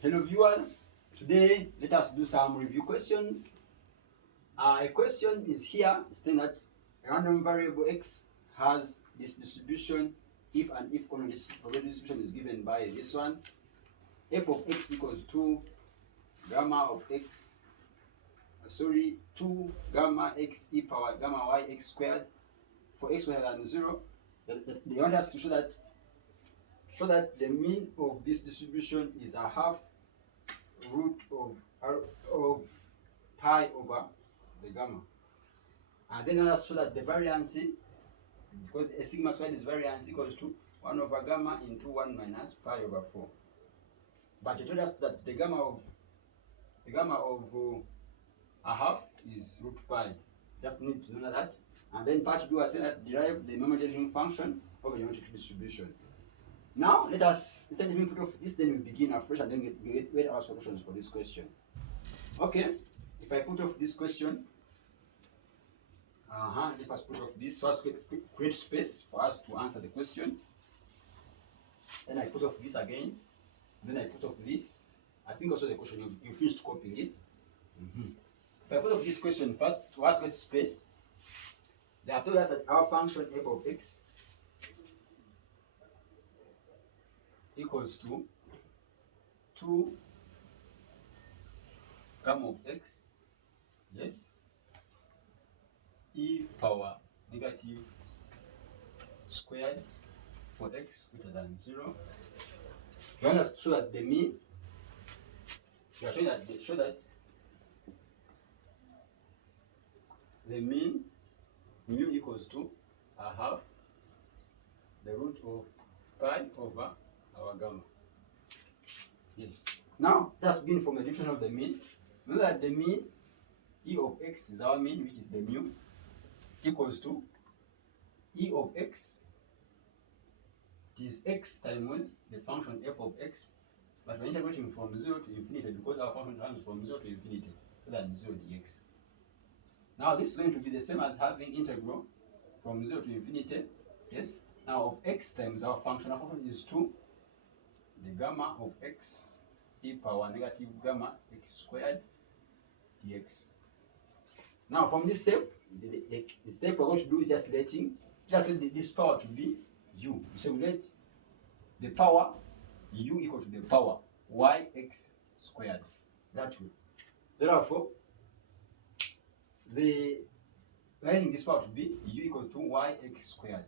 Hello viewers, today let us do some review questions. A question is here stating that a random variable x has this distribution if and if only this distribution is given by this one. F of x equals 2 gamma of x, 2 gamma x e power gamma y x squared for x greater than 0. They want us to show that the mean of this distribution is a half root of pi over the gamma. And then let us show that the variance, because a sigma squared is variance, equals to 1 over gamma into 1 minus pi over 4. But you told us that the gamma of a half is root pi. Just need to know that. And then part 2 I said that derive the normalization function of a geometric distribution. Now let me put off this, then we begin afresh and then get our solutions for this question. Okay, if I put off this question, let us put off this first, create space for us to answer the question. Then I put off this again, then I put off this. I think also the question you finished copying it. If I put off this question first, to ask create space, they have told us that our function f of x equals to 2 gamma of x, yes, e power negative squared for x greater than 0. You want us to show that the mean, you are showing that the mean mu equals to a half the root of pi over our gamma. Yes. Now that's been from the definition of the mean. Know that the mean e of x is our mean, which is the mu, equals to e of x is x times the function f of x, but we're integrating from 0 to infinity because our function runs from 0 to infinity, so that is 0 dx. Now this is going to be the same as having integral from 0 to infinity. Yes. Now of x times our function is 2 the gamma of x e power negative gamma x squared dx. Now from this step, the step we're going to do is just let this power to be u. So we let the power u equal to the power y x squared. That way. Therefore, letting this power to be u equals to y x squared.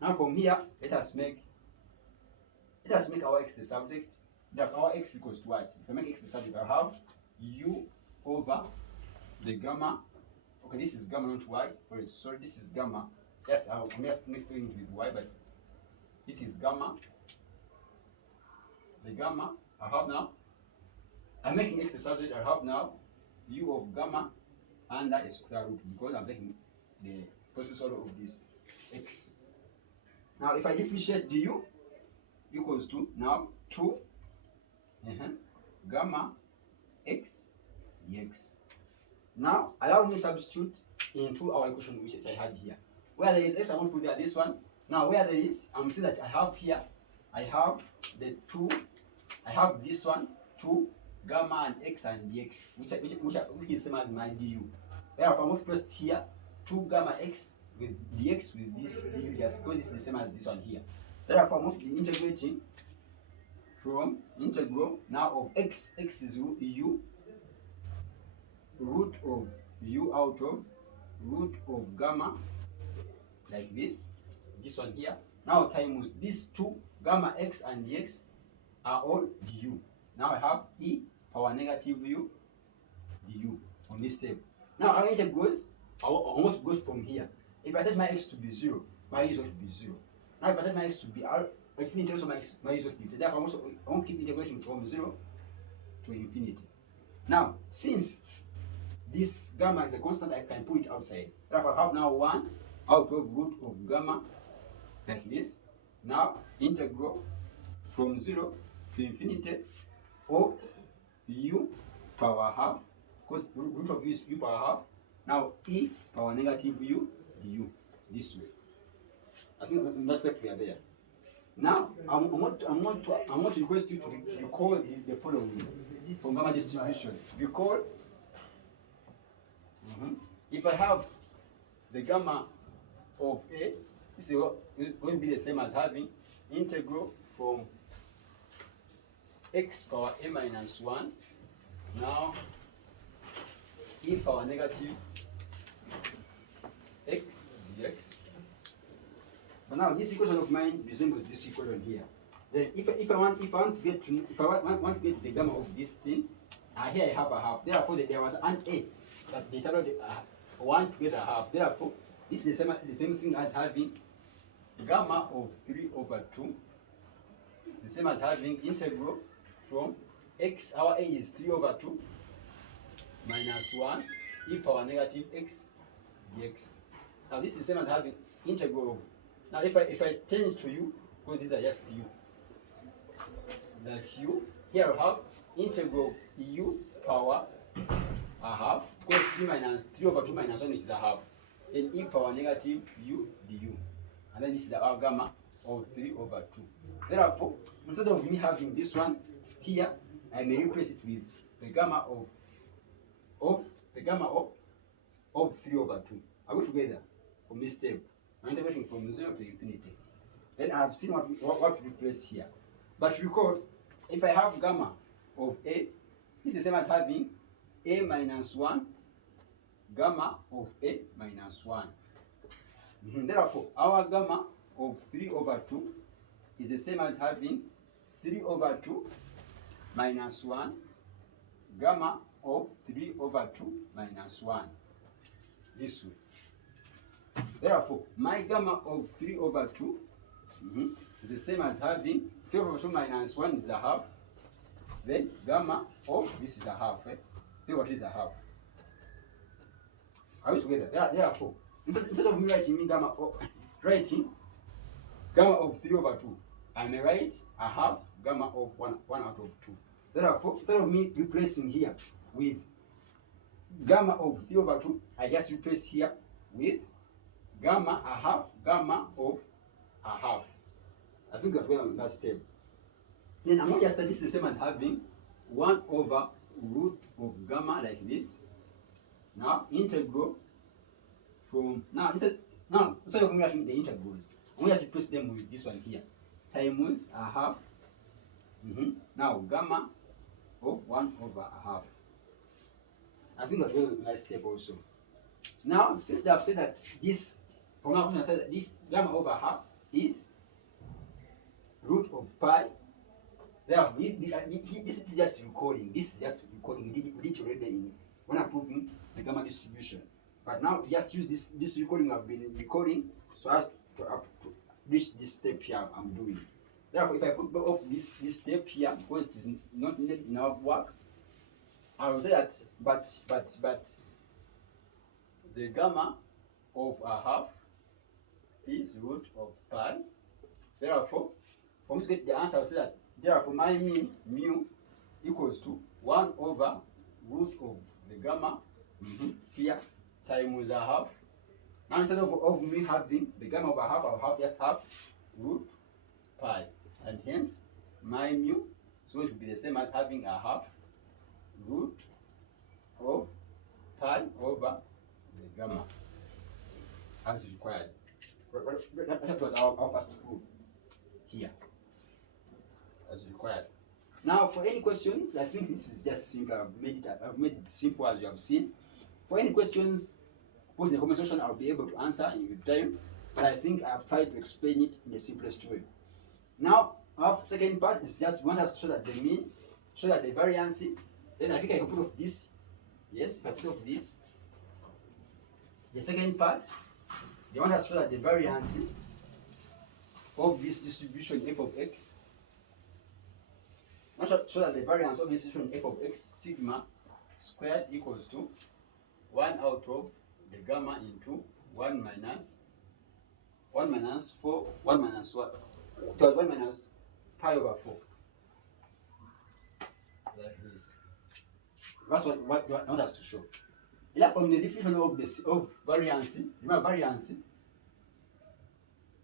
Now from here, let us make our x the subject. Therefore, our x equals to what? If I make x the subject, I have u over the gamma. Okay, this is gamma, not y. Sorry, this is gamma. Yes, I'm just mixing it with y, but this is gamma. The gamma I have now. I'm making x the subject. I have now u of gamma under a square root because I'm taking the process order of this x. Now, if I differentiate du equals to now 2 gamma x dx. Now allow me substitute into our equation which I had here. Where there is x, I won't put there this one. Now where there is, I'm seeing that I have here, I have the 2, I have this one 2 gamma and x and dx, which is the same as my du. Therefore I'm going to press here 2 gamma x with dx with this du just because it's the same as this one here. Therefore I'm going to be integrating from integral now of x is u, root of u out of root of gamma, like this one here. Now times these 2 gamma x and dx are all du. Now I have e power negative u du on this step. Now our integrals, I want to go from here. If I set my x to be 0, my u is going to be 0. Now if I set my x to be r, infinity, also my u is going to be 0. Therefore I want to keep integrating from 0 to infinity. Now since this gamma is a constant, I can put it outside. Therefore I have now 1 out of root of gamma, like this. Now integral from 0 to infinity of u power half, because root of u is u power half. Now e power negative u du, this way. I think that's the clear there. Now, I'm going to request you to recall the following from gamma distribution. Recall, if I have the gamma of A, this is going to be the same as having integral from x power a minus 1, now e power negative x dx. But now this equation of mine resembles this equation here. Then if I want to get the gamma of this thing, here I have a half. Therefore there was an a that they decided 1 to get a half. Therefore this is the same thing as having gamma of 3 over 2, the same as having integral from x, our a is 3 over 2 minus 1 e power negative x dx. Now this is the same as having integral of, now if I change to u, because these are just u, like u, here I have integral of u power a half, because 3 over 2 minus 1 is a half, and e power negative u du, and then this is our gamma of 3 over 2. Therefore, instead of me having this one here, I may replace it with the gamma of 3 over 2. I go together from this step. I'm integrating from 0 to infinity. Then I have seen what to replace here. But recall, if I have gamma of a, this is the same as having a minus 1 gamma of a minus 1. Therefore, our gamma of 3 over 2 is the same as having 3 over 2 minus 1 gamma of 3 over 2 minus 1. This way. Therefore, my gamma of 3 over 2 is the same as having 3 over 2 minus 1 is a half. Then gamma of this is a half. 3 over 2 is a half. Are we together? Therefore, instead of me writing gamma of 3 over 2, I may write a half gamma of 1 out of 2. Therefore, instead of me replacing here with gamma of 3 over 2, I just replace here with gamma a half gamma of a half. I think that's well on that step. Then I'm going to just this is the same as having 1 over root of gamma like this. Now integral from instead of me writing the integrals, I'm going to replace them with this one here. Times a half. Now gamma of 1 over a half. I think that's well on that step also. Now since they have said that this, from now on I said that this gamma over half is root of pi. Therefore, this is just recording. This is just recording. We did it already when I'm proving the gamma distribution. But now we just use this recording I've been recording so as to reach this step here I'm doing. Therefore, if I put off this step here because it is not needed in our work, I will say that but the gamma of a half is root of pi. Therefore, for me to get the answer, I will say that therefore my mu equals to 1 over root of the gamma here times a half. Now instead of me having the gamma of a half, I'll just have root pi, and hence my mu, so it will be the same as having a half root of pi over the gamma as required. That was our first proof here as required. Now for any questions, I think this is just simple. I've made it simple as you have seen. For any questions, post in the comment section. I'll be able to answer in time, but I think I've tried to explain it in the simplest way. Now our second part is just want us to show that the mean, show that the variance. Then I think I can put off this. Yes, if I put off this. The second part, they want us to show that the variance of this distribution f of x. So that the variance of this distribution f of x sigma squared equals to 1 out of the gamma into 1 minus 4, 1 minus what? It was 1 minus pi over 4. Like this. That's what I want us to show. Yeah, from the definition of variance, remember variance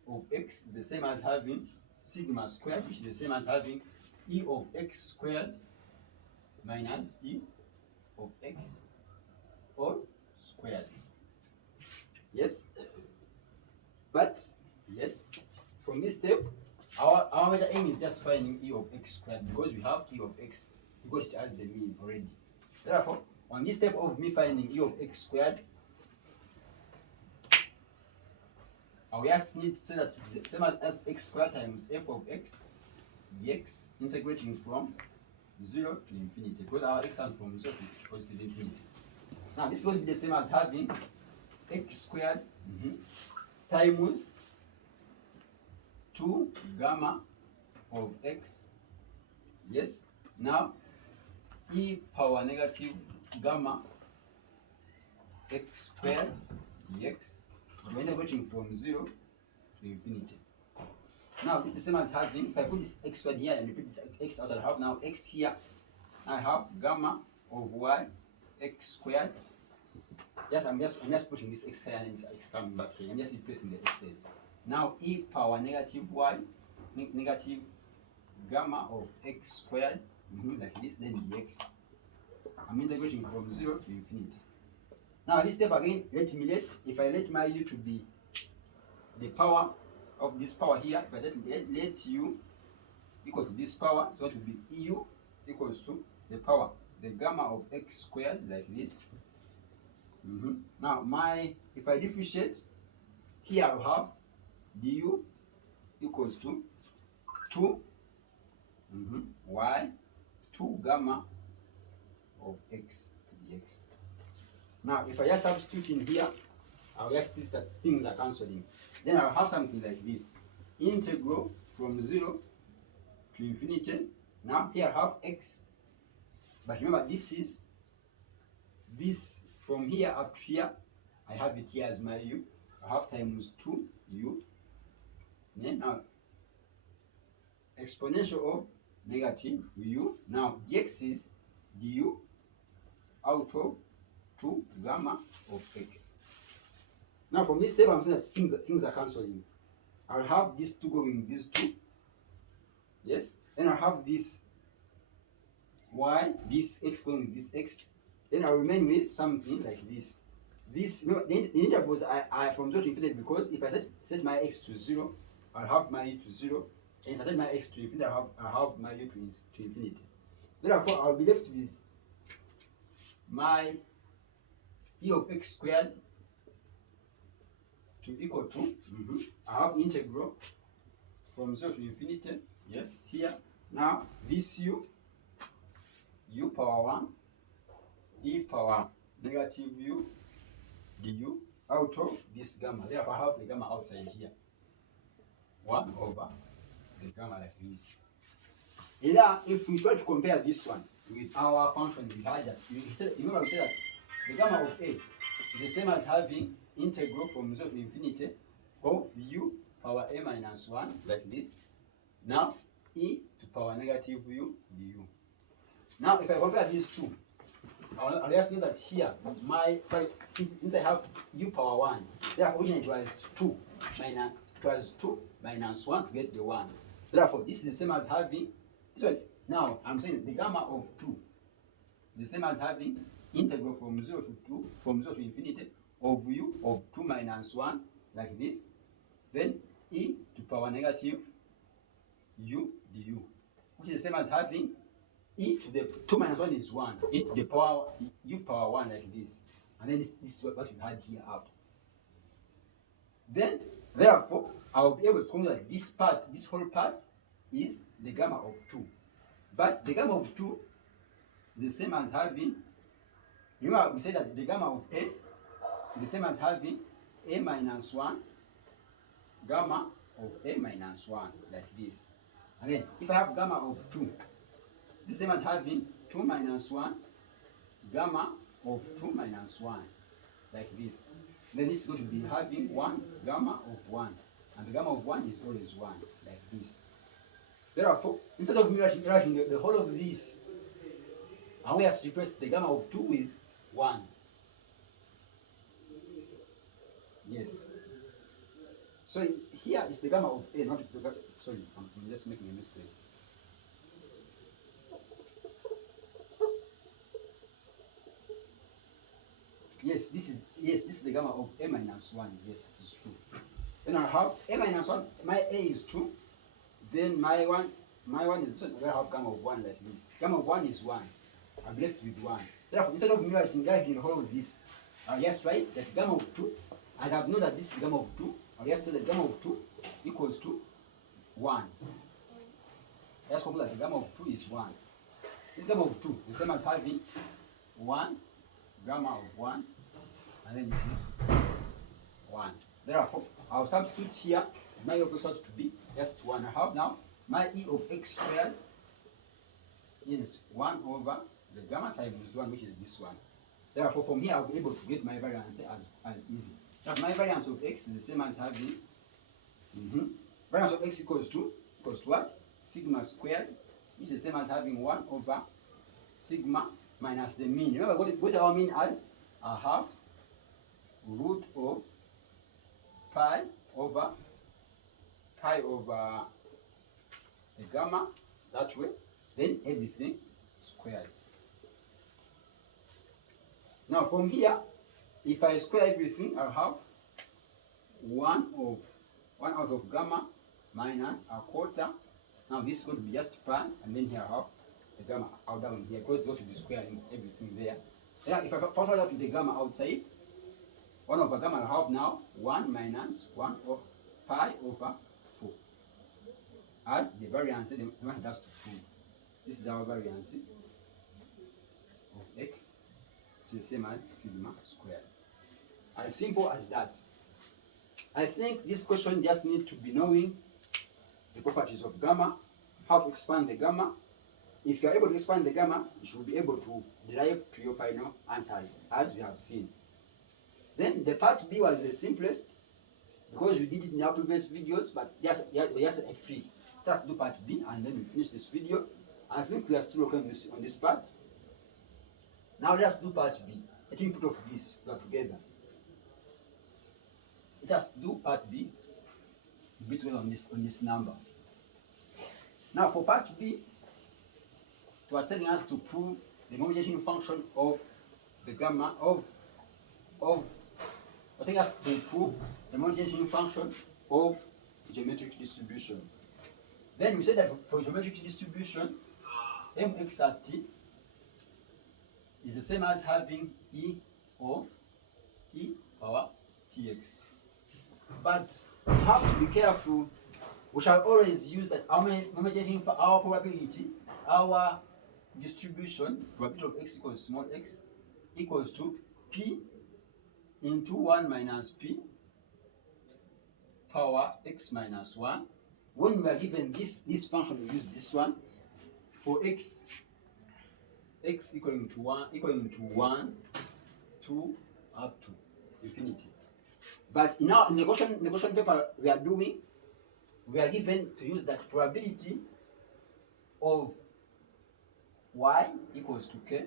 of x is the same as having sigma squared, which is the same as having e of x squared minus e of x all squared. Yes? But, yes, from this step, our major aim is just finding e of x squared because we have e of x, because it has the mean already. Therefore, on this step of me finding e of x squared, I just need to say that it's the same as x squared times f of x dx, integrating from 0 to infinity, because our x comes from 0 to positive infinity. Now, this is going to be the same as having x squared times 2 gamma of x. Yes. Now, e power negative gamma x squared dx, we're integrating from 0 to infinity. Now, this is the same as having, if I put this x squared here and repeat this x outside, I have now x here. I have gamma of y x squared. Yes, I'm just putting this x here and this x coming back here. I'm just replacing the x's. Now, e power negative y negative gamma of x squared, like this, then dx. I'm integrating from 0 to infinity. Now, this step again, if I let my u to be the power of this power here, if I let u equal to this power, so it will be u equals to the power, the gamma of x squared, like this. Now, if I differentiate, here I will have du equals to 2 y 2 gamma of x dx. Now, if I just substitute in here, I'll just see that things are cancelling. Then I'll have something like this. Integral from 0 to infinity. Now, here I have x. But remember, this from here up to here, I have it here as my u. I have times 2u. Then now, exponential of negative u. Now, dx is du out of 2 gamma of x. Now, from this step, I'm saying that things are cancelling. I'll have this 2 going this 2. Yes? Then I'll have this y, this x going with this x. Then I'll remain with something like this. This, you know, the intervals I from 0 to infinity, because if I set my x to 0, I'll have my u to 0. And if I set my x to infinity, I'll have my u to infinity. Therefore, I'll be left with my e of x squared to equal to, I have integral from 0 to infinity, yes, here. Now, this u power 1, e power negative u du out of this gamma. Therefore, I have the gamma outside here. 1 over the gamma like this. And now, if we try to compare this one with our function we had, remember we said that the gamma of a is the same as having integral from 0 to infinity of u power a minus 1, like this. Now, e to power negative u du. Now, if I compare these two, I'll just know that here, since I have u power 1, therefore originally it was 2 minus 1 to get the 1. Therefore, this is the same as having, so now I'm saying the gamma of 2 is the same as having integral from 0 to infinity of u of 2 minus 1, like this. Then e to power negative u du, which is the same as having e to the 2 minus 1 is 1, e to the power u power 1, like this. And then this is what we had here up. Then, therefore, I'll be able to conclude that this whole part is the gamma of 2. But the gamma of 2 is the same as having, remember we said that the gamma of a is the same as having a minus 1 gamma of a minus 1, like this. Again, if I have gamma of 2, the same as having 2 minus 1 gamma of 2 minus 1, like this. Then this is going to be having 1 gamma of 1, and the gamma of 1 is always 1, like this. Therefore, instead of me writing the whole of this, I will have to replace the gamma of 2 with 1. Yes. So here is the gamma of A, not the gamma. Sorry, I'm just making a mistake. Yes, this is the gamma of A minus 1. Yes, it is true. Then I have A minus 1, my A is 2, then my 1 is, so I have gamma of 1 like this. Gamma of 1 is 1. I'm left with 1. Therefore, instead of me writing in the whole of this, I'll just write that gamma of 2, I have known that this is the gamma of 2, I'll just say that gamma of 2 equals to 1. Let's conclude that the gamma of 2 is 1. This gamma of 2 is the same as having 1, gamma of 1, and then this is 1. Therefore, I'll substitute here, my e of x ought to be just 1. I have now my e of x squared is 1 over the gamma times 1, which is this one. Therefore, from here, I'll be able to get my variance as easy. So my variance of x is the same as having variance of x equals to what? Sigma squared, which is the same as having 1 over sigma minus the mean. Remember what our mean as a half root of pi over the gamma that way, then everything squared. Now from here, if I square everything, I'll have 1 out of gamma minus a quarter. Now this is going to be just pi, and then here I have the gamma out down here, because those will be squaring everything there. Then if I factor out to the gamma outside, 1 over gamma I have now 1 minus 1 of pi over 4. As the variance, the one has to prove. This is our variance of x, which is the same as sigma squared. As simple as that. I think this question just needs to be knowing the properties of gamma, how to expand the gamma. If you are able to expand the gamma, you should be able to derive to your final answers, as we have seen. Then the part B was the simplest, because we did it in our previous videos, but just a free. Just do part B, and then we finish this video. I think we are still working on this part. Now let's do part B. Let me put off this, we are together. Let us do part B between on this number. Now for part B, it was telling us to prove the normalization function of the gamma of telling us to prove the normalization function of geometric distribution. Then we said that for geometric distribution, mx at t is the same as having e of e power tx. But we have to be careful. We shall always use that our normalization for our probability, our distribution, probability of x equals small x, equals to p into 1 minus p power x minus 1. When we are given this function, we use this one for x equaling to 1, 2, up to infinity. But now in the question paper we are doing, we are given to use that probability of y equals to k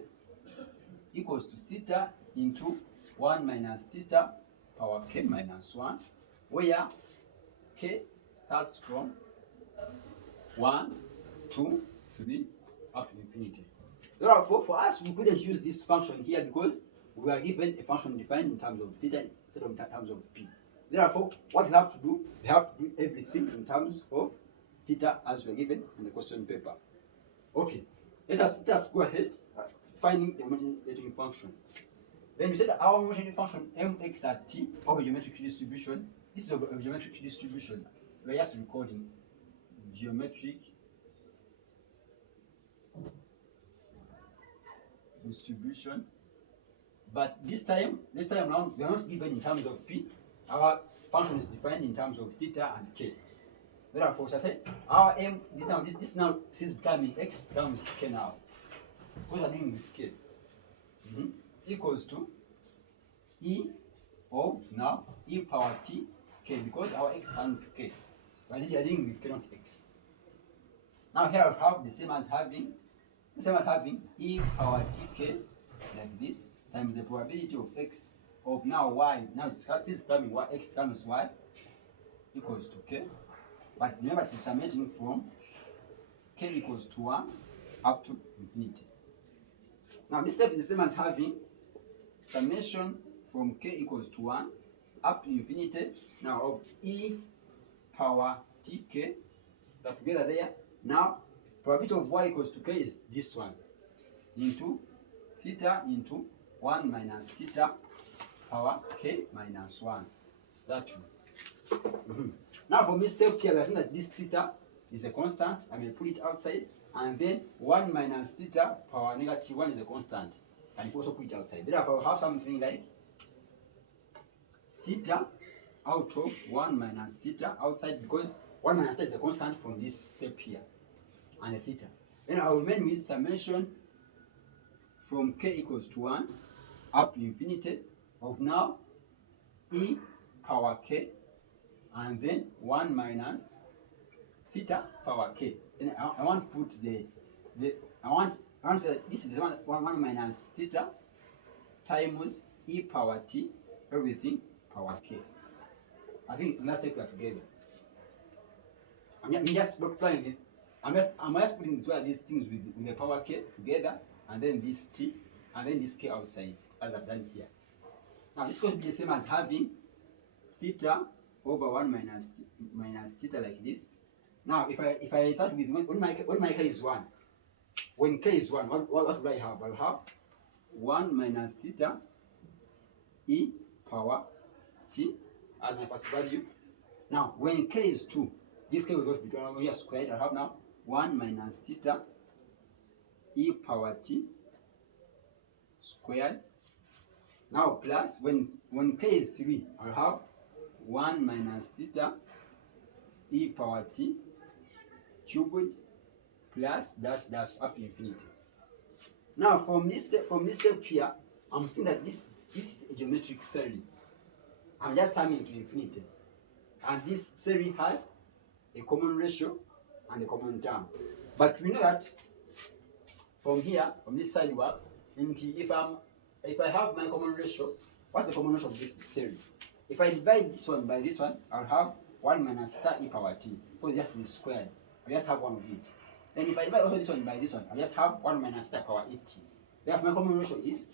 equals to theta into 1 minus theta power k minus 1, where k starts from 1, 2, 3 up to infinity. Therefore, for us, we couldn't use this function here because we are given a function defined in terms of theta instead of in terms of p. Therefore, what we have to do, we have to do everything in terms of theta as we are given in the question paper. Okay, let us go ahead finding the normalization function. Then we said that our normalization function mx at t of a geometric distribution. This is a geometric distribution. We are just recording geometric distribution, but this time around we are not given in terms of p. Our function is defined in terms of theta and k. Therefore, so I say our m this now is becoming x becomes k now. What are we doing with k? Equals to e of now e power t k, because our x turns to k. But then you are dealing with k not x. Now here I have the same as having e power tk like this times the probability of x of now y. Now this is coming y, x times y equals to k. But remember, it's summating from k equals to 1 up to infinity. Now this step is the same as having summation from k equals to 1 up to infinity now of e power tk, that together there. Now probability of y equals to k is this one, into theta into 1 minus theta power k minus 1. That one. Now for this step here, we are saying that this theta is a constant. I may put it outside, and then 1 minus theta power negative 1 is a constant, and you also put it outside. Therefore, we have something like theta out of 1 minus theta outside, because 1 minus theta is a constant from this step here, and a theta. Then I will remain with summation from k equals to 1 up to infinity of now e power k, and then 1 minus theta power k. Then I want to put I want to say this is 1 minus theta times e power t everything power k. I think let's take that together. I'm just multiplying it. I'm just putting these things with the power k together, and then this t, and then this k outside, as I've done here. Now this is going to be the same as having theta over 1 minus theta like this. Now if I start with when my k is 1, when k is 1, what do I have? I'll have 1 minus theta e power t as my first value. Now when k is 2, this k will go to be squared. I have now 1 minus theta e power t squared. Now plus when k is 3, I'll have 1 minus theta e power t cubed plus dash dash up to infinity. Now from this step here, I'm seeing that this is a geometric series. I'm just summing to infinity, and this series has a common ratio and a common term. But we know that from here, from this side work, if I have my common ratio, what's the common ratio of this series? If I divide this one by this one, I'll have 1 minus theta e power t, because just is squared. I just have one of it. Then if I divide also this one by this one, I just have 1 minus theta power 80. Therefore, my common ratio is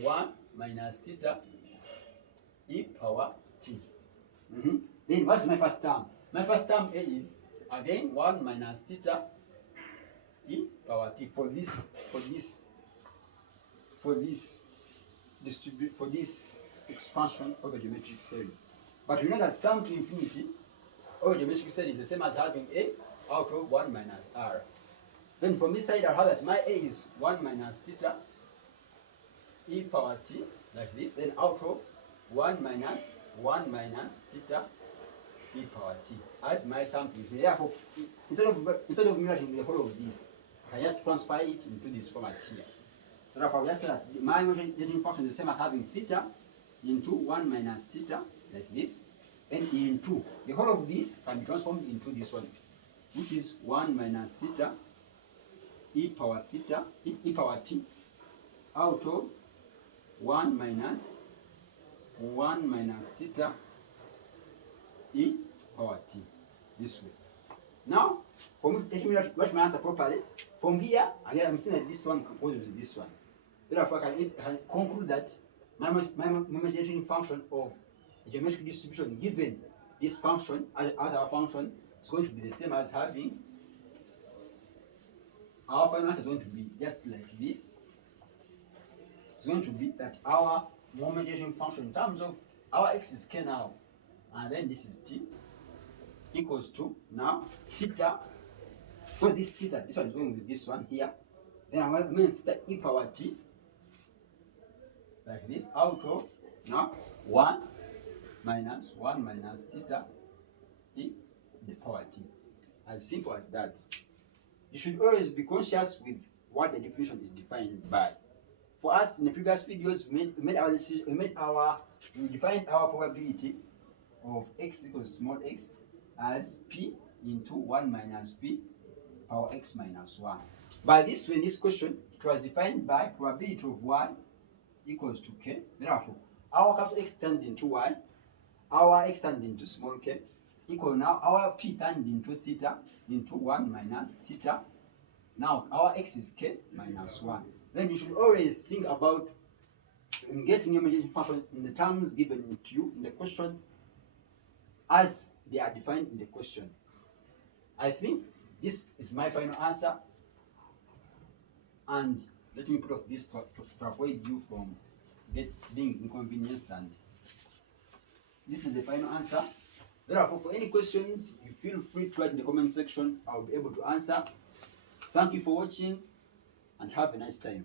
1 minus theta e power t. Then what's my first term? My first term is again 1 minus theta e power t for this expansion of a geometric series. But we know that sum to infinity of a geometric series is the same as having a out of 1 minus r. Then from this side, I have that my a is 1 minus theta e power t like this. Then out of 1 minus theta e power t as my sum to infinity. Therefore, instead of me writing the whole of this, I just transfer it into this format here. Therefore, we just say that my getting function is the same as having theta into 1 minus theta like this, and into the whole of this can be transformed into this one, which is 1 minus theta e power theta e power t out of 1 minus theta e power t, this way. Now, for me, let me write my answer properly. From here, again, I'm seeing that this one composes with this one. Therefore, I can conclude that my momentary function of a geometric distribution given this function as our function is going to be the same as having our final answer is going to be just like this. It's going to be that our momentary function in terms of our x is k now, and then this is t, equals to now theta. For this theta, this one is going with this one here. Then I'm going to theta e power t like this out of now 1 minus theta e the power t. As simple as that. You should always be conscious with what the definition is defined by. For us, in the previous videos, we defined our probability of x equals small x as p into 1 minus p power x minus 1. By this way, in this question, it was defined by probability of y equals to k. Therefore, our capital X turned into y, our x turned into small k, equal now our p turned into theta into 1 minus theta. Now our x is k minus 1. Then you should always think about getting your measuring function in the terms given to you in the question as they are defined in the question. I think this is my final answer, and let me put off this to avoid you from being inconvenienced, and this is the final answer. Therefore, for any questions, you feel free to write in the comment section. I'll be able to answer. Thank you for watching and have a nice time.